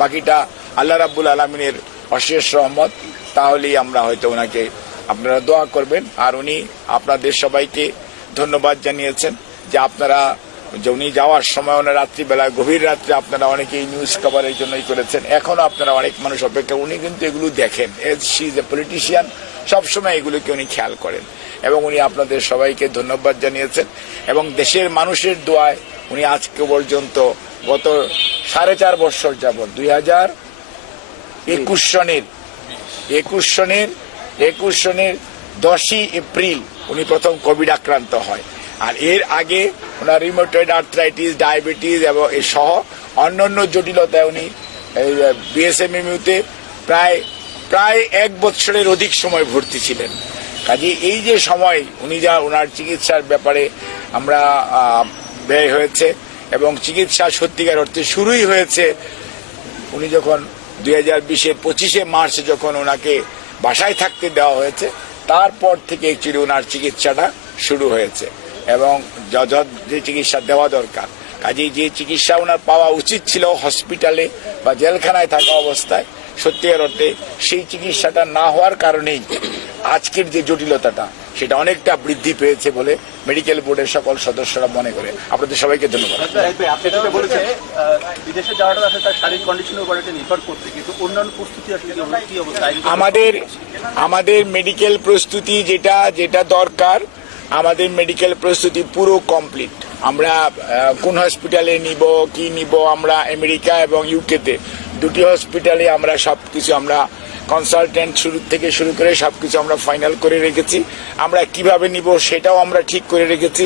বাকিটা আল্লাহ রাব্বুল আলমিনের অশেষ রহমত, তাহলেই আমরা হয়তো ওনাকে আপনারা দোয়া করবেন। আর উনি আপনাদের সবাইকে ধন্যবাদ জানিয়েছেন যে আপনারা উনি যাওয়ার সময় ওনার রাত্রিবেলা গভীর রাত্রে আপনারা অনেকেই নিউজ কভারের জন্যই করেছেন। এখনও আপনারা অনেক মানুষ অপেক্ষা উনি কিন্তু এগুলো দেখেন। As she is a politician সবসময় এগুলোকে উনি খেয়াল করেন। এবং উনি আপনাদের সবাইকে ধন্যবাদ জানিয়েছেন। এবং দেশের মানুষের দোয়ায় উনি আজকে পর্যন্ত গত সাড়ে চার বছর যাবৎ, দুই হাজার একুশ সনের একুশ সনের একুশ সনের দশই এপ্রিল উনি প্রথম কোভিড আক্রান্ত হয়। আর এর আগে ওনার রিমোটয়েড আর্থ্রাইটিস ডায়াবেটিস এবং সহ অন্যান্য জটিলতায় উনি বিএসএমএমইউতে প্রায় প্রায় এক বছরের অধিক সময় ভর্তি ছিলেন। কাজে এই যে সময় উনি যা ওনার চিকিৎসার ব্যাপারে আমরা ব্যয় হয়েছে এবং চিকিৎসা সত্যিকার অর্থে শুরুই হয়েছে, উনি যখন দুই হাজার বিশের পঁচিশে মার্চ যখন ওনাকে বাসায় থাকতে দেওয়া হয়েছে, তারপর থেকে একচুয়ালি ওনার চিকিৎসাটা শুরু হয়েছে। এবং য- য- চিকিৎসা দেওয়া দরকার। কাজেই যে চিকিৎসা ওনার পাওয়া উচিত ছিল হসপিটালে বা জেলখানায় থাকা অবস্থায় সত্যিকার অর্থে সেই চিকিৎসাটা না হওয়ার কারণেই আজকের যে জটিলতাটা সেটা অনেকটা বৃদ্ধি পেয়েছে বলে মেডিকেল বোর্ডের সকল সদস্যরা মনে করে। আপনাদের সবাইকে ধন্যবাদ। আইনগত- আমাদের আমাদের মেডিকেল প্রস্তুতি যেটা যেটা দরকার আমাদের মেডিকেল প্রস্তুতি পুরো কমপ্লিট আমরা কোন হসপিটালে নিব, কি নিব, আমরা আমেরিকা এবং ইউকেতে দুটি হসপিটালে আমরা সবকিছু আমরা কনসালটেন্ট শুরু থেকে শুরু করে সবকিছু আমরা ফাইনাল করে রেখেছি। আমরা কীভাবে নিব সেটাও আমরা ঠিক করে রেখেছি।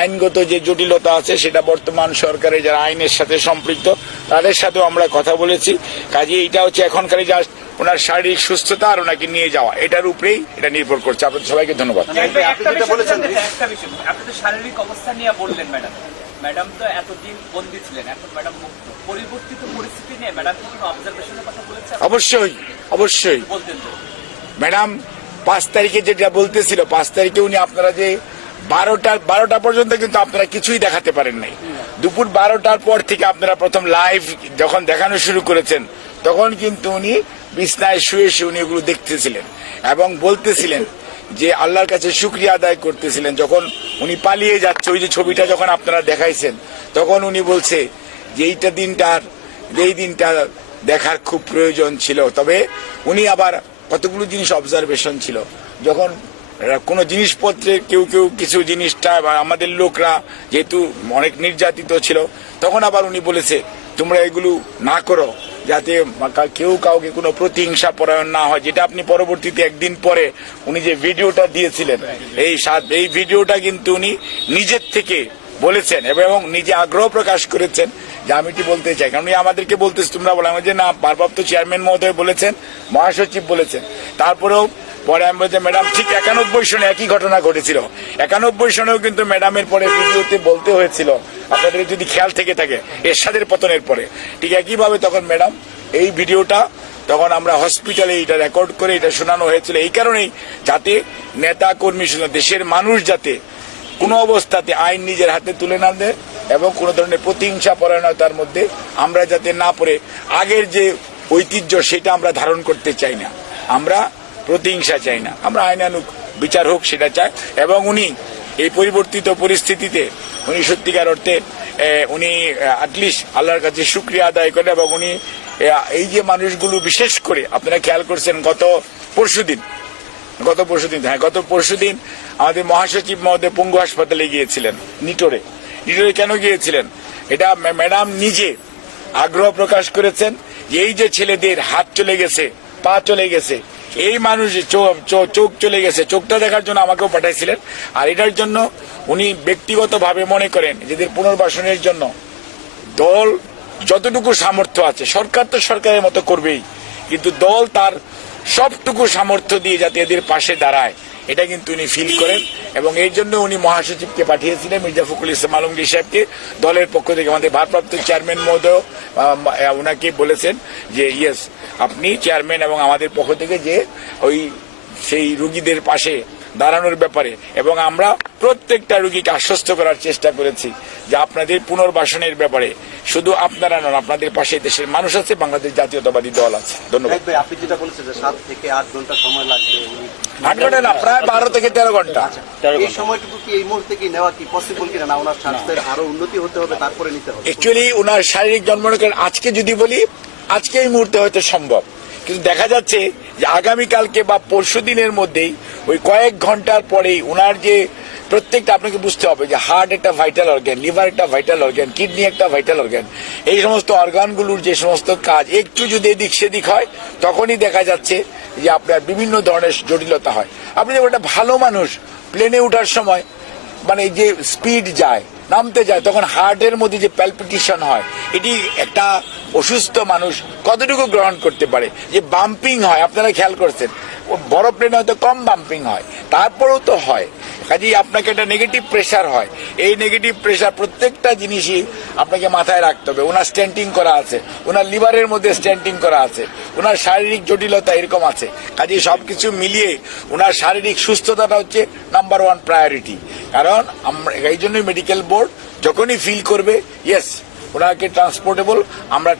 আইনগত যে জটিলতা আছে সেটা বর্তমান সরকারের যারা আইনের সাথে সম্পৃক্ত তাদের সাথেও আমরা কথা বলেছি। কাজে এটা হচ্ছে এখনকার জাস্ট ওনার শারীরিক সুস্থতা আর ওনাকে নিয়ে যাওয়া। এটার উপরেই এটা নির্ভর করছে। আপনাদের সবাইকে ধন্যবাদ। বলেছেন শারীরিক অবস্থা নিয়ে বললেন ম্যাডাম। ম্যাডাম তো এতদিন বন্দি ছিলেন এখন ম্যাডাম মুক্ত। পরিবর্তিত পরিস্থিতি নিয়ে ম্যাডাম কোনো অবজারভেশনের কথা বলেছে অবশ্যই। অবশ্যই। ম্যাডাম, পাঁচ তারিখে যেটা বলতেছিল, পাঁচ তারিখে উনি আপনারা যে বারোটা বারোটা পর্যন্ত কিন্তু আপনারা কিছুই দেখাতে পারেন নাই। দুপুর বারোটার পর থেকে আপনারা প্রথম লাইভ যখন দেখানো শুরু করেছেন, তখন কিন্তু উনি বিছনায় শুয়ে শুয়ে উনি ওগুলো দেখতেছিলেন এবং বলতেছিলেন যে আল্লাহর কাছে শুক্রিয়া আদায় করতেছিলেন। যখন উনি পালিয়ে যাচ্ছে, ওই যে ছবিটা যখন আপনারা দেখাইছেন, তখন উনি বলছে যে এইটা দিনটার এই দিনটা দেখার খুব প্রয়োজন ছিল। তবে উনি আবার কতগুলো জিনিস অবজারভেশন ছিল। যখন কোনো জিনিসপত্রে কেউ কেউ কিছু জিনিসটা বা আমাদের লোকরা যেহেতু অনেক নির্যাতিত ছিল, তখন আবার উনি বলেছে, তোমরা এগুলো না করো, যাতে কেউ কাউকে কোনো প্রতিহিংসা পরায়ণ না হয়। যেটা আপনি পরবর্তীতে একদিন পরে উনি যে ভিডিওটা দিয়েছিলেন, এই এই ভিডিওটা কিন্তু উনি নিজের থেকে বলেছেন এবং নিজে আগ্রহ প্রকাশ করেছেন যে আমি এটি বলতে চাই? কারণ আমাদেরকে বলতেছে, তোমরা বলে আমি যে না ভারপ্রাপ্ত চেয়ারম্যান মহোদয় বলেছেন, মহাসচিব বলেছেন। তারপরেও পরে আমি বলছি ম্যাডাম ঠিক একানব্বই সনে একই ঘটনা ঘটেছিল। একানব্বই সনেও কিন্তু ম্যাডামের পরে ভিডিওতে বলতে হয়েছিল, আপনাদের যদি খেয়াল থেকে থাকে, এরশাদের পতনের পরে। ঠিক একইভাবে তখন ম্যাডাম এই ভিডিওটা তখন আমরা হসপিটালে এটা রেকর্ড করে এটা শোনানো হয়েছিল। এই কারণেই যাতে নেতা কর্মী দেশের মানুষ যাতে কোনো অবস্থাতে আইন নিজের হাতে তুলে না দেয় এবং কোনো ধরনের প্রতিহিংসা পরায়ণতার মধ্যে আমরা যাতে না পড়ে, আগের যে ঐতিহ্য সেটা আমরা ধারণ করতে চাই না। আমরা প্রতিহিংসা চাই না। আমরা আইনানুক বিচার হোক সেটা চাই এবং উনি এই পরিবর্তিত পরিস্থিতিতে উনি সত্যিকার অর্থে উনি অ্যাটলিস্ট আল্লাহর কাছে শুক্রিয়া আদায় করেন এবং উনি এই যে মানুষগুলো বিশেষ করে, আপনারা খেয়াল করছেন গত পরশুদিন গত পরশুদিন হ্যাঁ গত পরশুদিন আমাদের মহাসচিব মহোদয় পঙ্গু হাসপাতালে গিয়েছিলেন, নিটোরে। নিটোরে কেন গিয়েছিলেন? এটা ম্যাডাম নিজে আগ্রহ প্রকাশ করেছেন, এই যে ছেলেদের হাত চলে গেছে, পা চলে গেছে, এই মানুষ চোখ চলে গেছে, চোখটা দেখার জন্য আমাকেও পাঠাইছিলেন। আর এটার জন্য উনি ব্যক্তিগতভাবে মনে করেন এদের পুনর্বাসনের জন্য দল যতটুকু সামর্থ্য আছে, সরকার তো সরকারের মতো করবেই, কিন্তু দল তার সবটুকু সামর্থ্য দিয়ে যাতে এদের পাশে দাঁড়ায়, এটা কিন্তু উনি ফিল করেন এবং এর জন্য উনি মহাসচিবকে পাঠিয়েছিলেন মির্জা ফখরুল ইসলাম আলমগীর সাহেবকে। দলের পক্ষ থেকে আমাদের ভারপ্রাপ্ত চেয়ারম্যান মহোদয় ওনাকে বলেছেন যে ইয়েস আপনি চেয়ারম্যান এবং আমাদের পক্ষ থেকে যে ওই সেই রুগীদের পাশে দাঁড়ানোর ব্যাপারে। এবং আমরা প্রত্যেকটা রুগীকে আশ্বস্ত করার চেষ্টা করেছি যে আপনাদের পুনর্বাসনের ব্যাপারে। শুধু আপনারা নন আপনাদের পাশে দেশের মানুষ আছে বাংলাদেশ জাতীয়তাবাদী দল আছে। ধন্যবাদ। আপনি যেটা বলেছেন যে সাত থেকে আট ঘণ্টা সময় লাগবে আট ঘণ্টা না প্রায় বারো থেকে তেরো ঘণ্টা। এই সময়টুকু কি এই মুহূর্তে কি নেওয়া কি পসিবল কিনা না ওনার স্বাস্থ্যের আরও উন্নতি হতে হবে তারপরে নিতে হবে? অ্যাকচুয়ালি ওনার শারীরিক জন্মনিকের আজকে যদি বলি আজকে এই মুহূর্তে হয়তো সম্ভব। কিন্তু দেখা যাচ্ছে যে আগামীকালকে বা পরশু দিনের মধ্যেই ওই কয়েক ঘণ্টার পরেই ওনার যে প্রত্যেকটা আপনাকে বুঝতে হবে যে হার্ট একটা ভাইটাল অর্গ্যান, লিভার একটা ভাইটাল অর্গ্যান, কিডনি একটা ভাইটাল অর্গ্যান। এই সমস্ত অর্গানগুলোর যে সমস্ত কাজ একটু যদি এদিক সেদিক হয়, তখনই দেখা যাচ্ছে যে আপনার বিভিন্ন ধরনের জটিলতা হয়। আপনি দেখুন একটা ভালো মানুষ প্লেনে ওঠার সময় মানে যে স্পিড যায় নামতে যায়, তখন হার্টের মধ্যে যে প্যালপিটেশন হয়, এটি একটা অসুস্থ মানুষ কতটুকু গ্রহণ করতে পারে? যে বাম্পিং হয়, আপনারা খেয়াল করছেন বড় প্লেনে হয়তো কম বাম্পিং হয়, তারপরেও তো হয়। কাজেই আপনাকে একটা নেগেটিভ প্রেশার হয়। এই নেগেটিভ প্রেশার প্রত্যেকটা জিনিসই আপনাকে মাথায় রাখতে হবে। ওনার স্ট্যান্টিং করা আছে, ওনার লিভারের মধ্যে স্ট্যান্টিং করা আছে, ওনার শারীরিক জটিলতা এরকম আছে। কাজেই সবকিছু মিলিয়ে ওনার শারীরিক সুস্থতাটা হচ্ছে নাম্বার ওয়ান প্রায়োরিটি কারণ আমরা, এই জন্যই মেডিকেল বোর্ড যখনই ফিল করবে ইয়েস ওনাকে ট্রান্সপোর্টেবল আমরা